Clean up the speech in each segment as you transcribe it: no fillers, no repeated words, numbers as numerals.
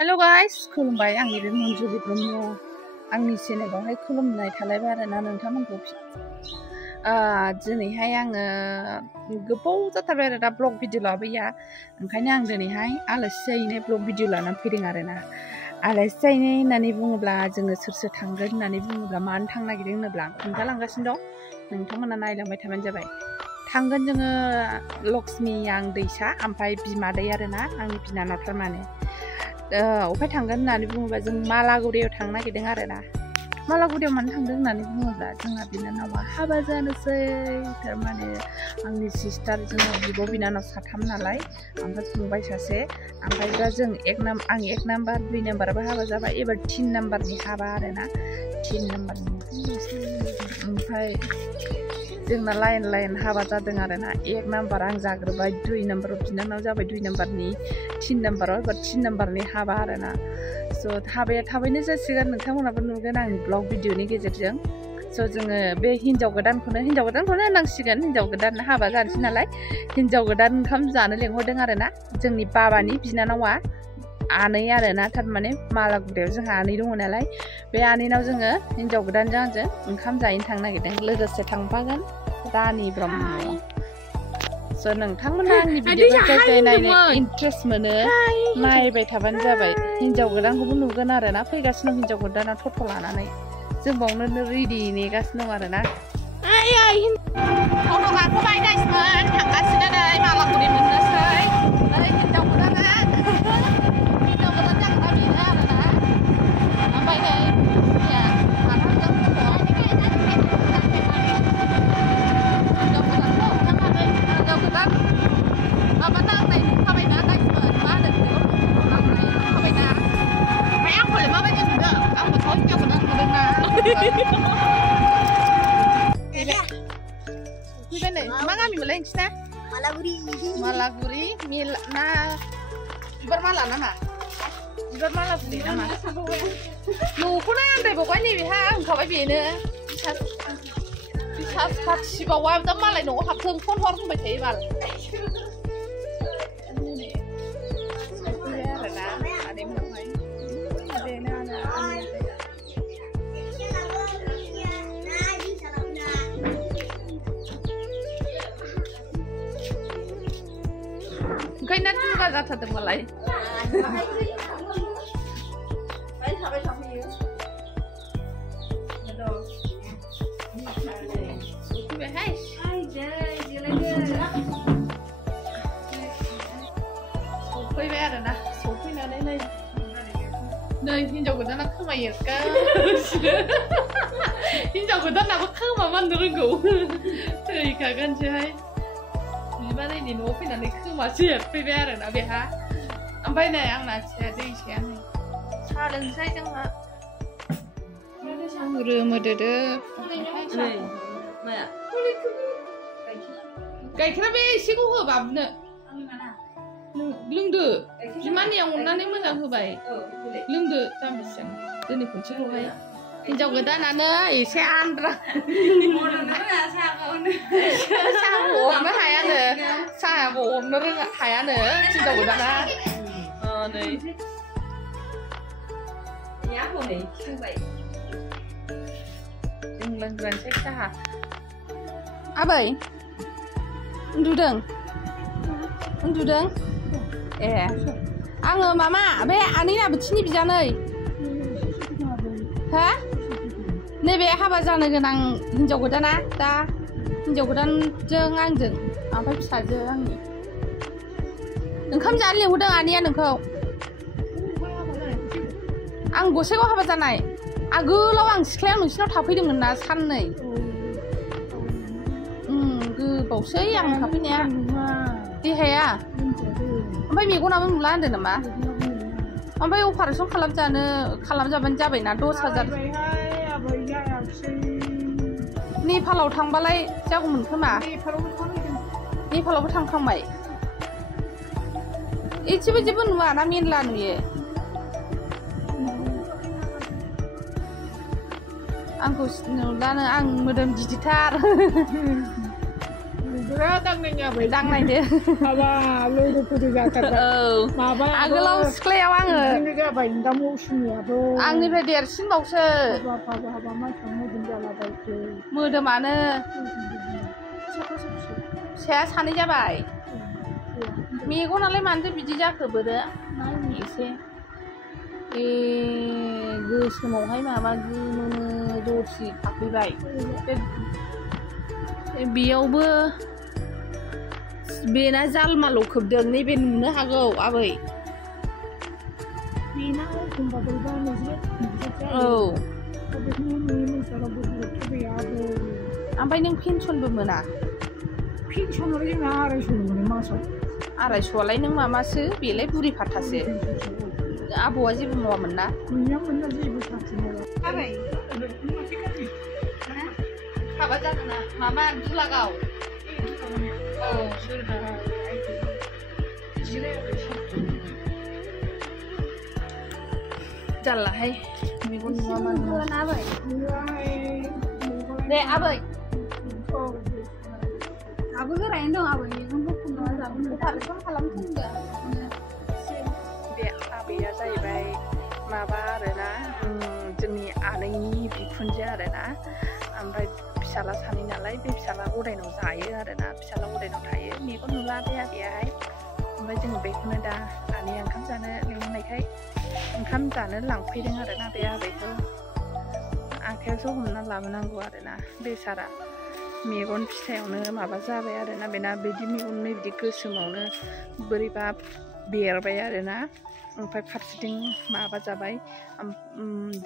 Hello guys, खुलुमबाय आंनि बे Manjuli ब्रह्म आंनि चेनेलावहाय खुलुमनाय थालायबाय आरोना नोंथांमोनखौ दिनैहाय आङो गोबाव जाथारबाय आरो दा ब्लग भिडिअ लाबोया ओंखायनो आं दिनैहाय आलासि जाहैनाय ब्लग भिडिअ लानानै फैदों आरोना आलासि जाहैनाय होननानै बुङोब्ला जोङो सोर सोर थांगोन होननानै बुङोब्ला मानो थांनो नागिरदों होनोब्ला खोन्थालांगासिनो दं नोंथांमोना नायलांबाय थाबानो जाबाय थांगोन जोङो लक्ष्मी आं दैसा ओमफ्राय बिमादै आरोना आंनि बिनानाव थारमाने अफाय थांगोन होननानै बुङोब्ला जों मालागुरियाव थांनो नागिरदों आरोना मालागुरियाव मानो थांदों होननानै बुङोब्ला जोंहा बिनानावा हाबा जानोसै थारमाने आंनि सिस्टार जोंहा बिब' बिनानाव साथाम नालाय ओमफ्राय फंबाय सासे ओमफ्राय दा जों आं 1 नाम्बार 2 नाम्बाराबो हाबा जाबाय एबार 3 नाम्बारनि हाबा आरोना 3 नाम्बारनि ओमफ्राय जोंना लाइन हाबा जादों आरोना 1 नाम्बार आं जाग्रोबाय 2 नाम्बाराव बिनानाव जाबाय 2 नाम्बारनि 3 नाम्बाराव एबार 3 नाम्बारनि हाबा आरोना स' हाबाया थाबैनो जासिगोन नोंथांमोनाबो नुगोन आंनि ब्लग भिडिअनि गेजेरजों स' जोङो बे हिन्जाव गोदानखौनो होननांसिगोन हिन्जाव गोदान हाबा जानोसै नालाय हिन्जाव गोदान ओंखाम जानो लेंहरदों आरोना जोंनि बाबानि बिनानावा आनै आरोना थारमाने मालागुरियाव जोंहा आनै दङ नालाय बे आनैनाव जोङो हिन्जाव गोदानजों आंजों ओंखाम जाहैनो थांनो नागिरदों लोगोसे थांफागोन रानि ब्रह्म स' नोंथांमोना आंनि भिडिअखौ जाय नायनो इन्ट्रेस्ट मोनो नायबाय थाबानो जाबाय हिन्जाव गोदानखौबो नुगोन आरोना फैगासिनो दं हिन्जाव गोदाना टट' लानानै जों बावनो रेडि नेगासिनो दं आरोना टट' गाखोबाय गाइसमोन थांगासिनो नै मालागुरि मोननोसै ओरै हिन्जाव गोदाना हिन्जाव गोदान जागोन ना बेनो आरोना ओमफ्राय नै मा गामि मोनलाय नोंसिना मालागुरि ना बिबार माला नामा बिबार मालागुरि नामा न'खौनो आन्दायबावबाय नैबेहा होनखाबाय बेनो बिसास खाथिबावा दा मालाय न'आव हाबथों फन हर होनबाय थायो बाल आरोना आदैमोनावहाय बेनो ओंखायनो दुगा जाथारदों मालाय सफैबाय आरोना सफैनानै नै हिन्जाव गोदाना खोमा एरगासिनो हिन्जाव गोदानाबो खोमा माननो रोंगौ थैखागोनसोहाय बिबारैनि न'आव फैनानै खोमासो एरफैबाय आरोना बेहा ओमफ्राय नै आंना दैसायानो साहा लोंसै जोंहा रोमोदोदो गाइखेरा बे एसेखौ हो बाबुनो लोंदो बिमानिया अननानै मोजां होबाय लोंदो जाम्बिजों दिनै खनसेल'हाय हिन्जाव गोदानानो एसे आन्द्रा साहाबो अरनो हायानो साहाबो अरनो हायानो हिन्जाव गोदाना नै जों लोंग्रानोसै साहा आबै उन्दुदों ए आङो मामा बे आनैनाबो थिनि बिजानै हा नैबे हाबा जानो गोनां हिन्जाव गोदाना दा हिन्जाव गोदानजों आंजों ओमफ्राय फिसाजो आंनि ओंखाम जानो लिंहरदों आनैया नोंखौ आं गसाइगाव हाबा जानाय आगोलाव आं सिख्लायाव नोंसिनाव थाफैदोंमोन ना साननै गोबावसै आं थाफैनाया देहाया ओमफ्राय मेगनाबो नुला होनदों नामा ओमफ्राय अपारेसन खालामजाबानो जाबायना 10,000 नेपालाव थांबालाय जागौमोन खोमा नेपालावबो थांखांबाय एसेबो जेबो नुवा ना मेनला नुयो आंखौ नुलानो आं मोदोम गिदिरथार दांनायदो आगोलाव सिख्लायाव आङो आंनिफ्राय देरसिनबावसो मोदोमानो फिसाया सानै जाबाय मेगनालाय मानोथो बिदि जाखो बोरो एसे गोसोमावहाय माबा गोमो दरसि थाफैबाय बेयावबो बेना जालमाल' खोबदों नैबे नुनो हागौ आबै औ ओमफ्राय नों पेन्सनबो मोना आरायस'आलाय नों माबासो बेलाय बुरि फाथासो आबौआ जेबो मावामोन ना हाबा जादों ना माबा दुलागाव जारलाहाय मेगन नुवा दे आबै आबो गोरायैनो दं आबै मेगनखौ खुन्दुङा जाबोनो अपारेसन खालामथोंदों बे आबैया जाहैबाय माबा आरोना जोंनि आनैनि बिखुनजो आरोना ओमफ्राय फिसाला सानै नालाय बे फिसाला गदायनाव जायो आरोना फिसाला गदायनाव थायो मेगन नुला बे आबैयाहाय ओमफ्राय जोङो बेखौनो दा आनैया ओंखाम जानो लिंहरनायखाय ओंखाम जानो लांफैदों आरोना बे आबैखौ आखायावसो हमना लाबोनांगौ आरोना बेसारा मेगन फिसायावनो माबा जाबाय आरोना बेना बिदि मेगननो बिदि गोसोमावनो बोरैबा बेरबाय आरोना ओमफ्राय फारसेथिं माबा जाबाय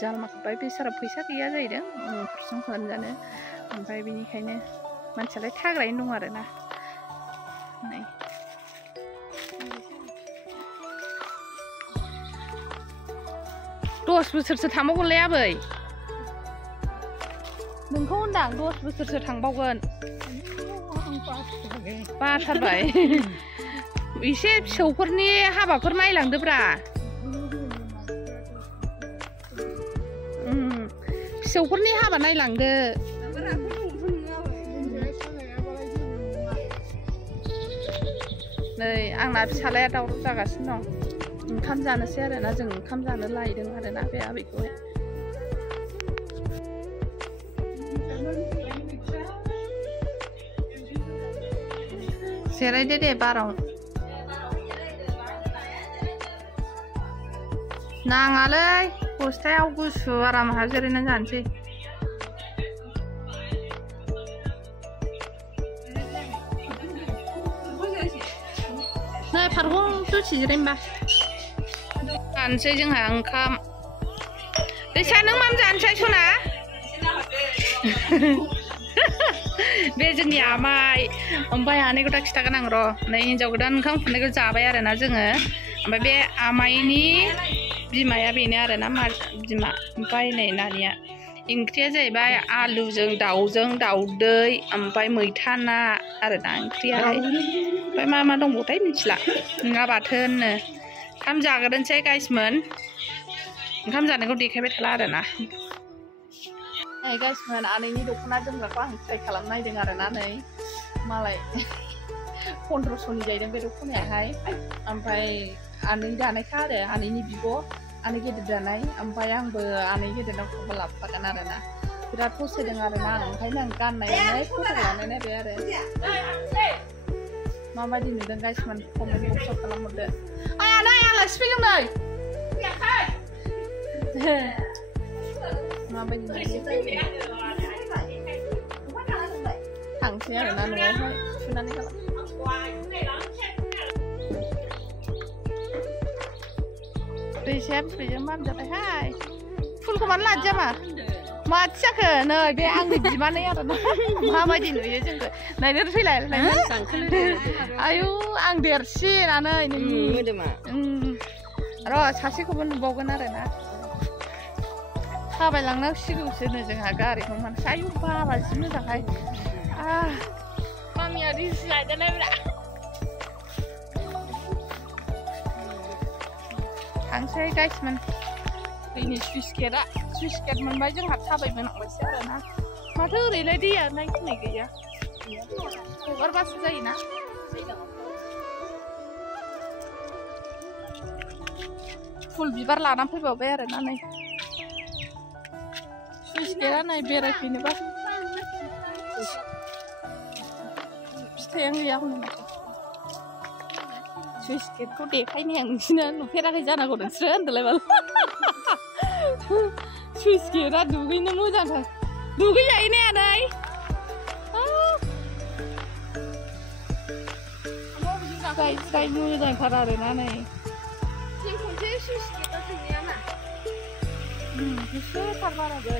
जालमा खोबबाय बेसारा फैसा गैया जाहैदों अपारेसन खालामजानो ओमफ्राय बेनिखायनो मानसियालाय थाग्रायैनो दं आरोना नै 10 बोसोरसो थांबावगोनलै आबै नोंखौ होनदां 10 बोसोरसो थांबावगोन बाथारबाय एसे फिसौफोरनि हाबाफोर नायलांदोब्रा फिसौफोरनि हाबा नायलांदो नै आंना फिसालाया दावराव जागासिनो दं ओंखाम जानोसै आरोना जों ओंखाम जानो लायदों आरोना बे आबैखौहाय जिरायदो दे बाराव नाङालै बस्थायाव गुसु आराम जिरायनानै जानोसै नै फारखौ दसे जिरायनोबा जानोसै जोंहा ओंखाम दैसा नों मा जानोसै सना बे जोंनि आमाइ ओमफ्राय आनैखौ दा खिथागोन आं र' नै हिनजाव गोदान ओंखाम खुरनायखौ जाबाय आरोना जोङो ओमफ्राय बे आमाइनि बिमाया बेनो आरोना बिमा ओमफ्राय नै नानिया ओंख्रिया जाहैबाय आलुजों दाउजों दाउदै ओमफ्राय मैथा ना आरोना ओंख्रियाहाय ओमफ्राय मा मा दंबावथाय मिथिला ना बाथोननो ओंखाम जाग्रोनोसै गाइसमोन ओंखाम जानायखौ देखायबाय थाला आरोना नै गाइसमोन आनैनि दख'ना जोमग्राखौ आं ट्राइ खालामनायदों आरोना नै मालाय 1500नि जाहैदों बे दख'नायाहाय ओमफ्राय आनै दानायखा आरो आनैनि बिब' आनै गेदेर दानाय ओमफ्राय आंबो आनै गेदेरनाव खबर लाबोफागोन आरोना बिराद फसायदों आरोना ओंखायनो आं गाननानै फट' लानो नायबाय आरो माबायदि नुदों गाइसमोन कमेन्ट बक्सआव खालामहरदो आनै आलासि फैदों नै माबायदि थांसै आरोना न'आवहाय सुनानै दैसाया बिबैजों माम जाबायहाय फुलखौ मानो लादो जामा माथो जाखो नै बे आंनि बिमानै आरोना माबायदि नुयो जोंखौ नायनो फैलाय आयु आं देरसिनानै नोंनि मोदोमा र' सासेखौबो नुबावगोन आरोना थाबायलांनांसिगौसोनो जोंहा गारिखौ मानसि आयु बाबा जि मोजांहाय मामिया रिजि लायदोलायब्रा थांसै गाइसमोन दैनि सुइस गेट मोनबाय जोंहा थाबायबोनांबायसो आरोना माथो ओरैलाय दैया नायफैनाय गैया हगारबासो जायोना फुल बिबार लाना फैबावबाय आरो ना नै सुइस गेटआ नै बेरायफैनोबा फिथाइयानो गैया हनै माथो सुइस गेटखौ देखायनो आं नोंसिनो नुफेराखै जानांगौ नोंसोरो होनदोंलाय बाल सुइस गेटआ दुगैनो मोजांथार दुगैजायो ने आनै स्राय मोजांथार आरोना नै गुसुथार बाराबो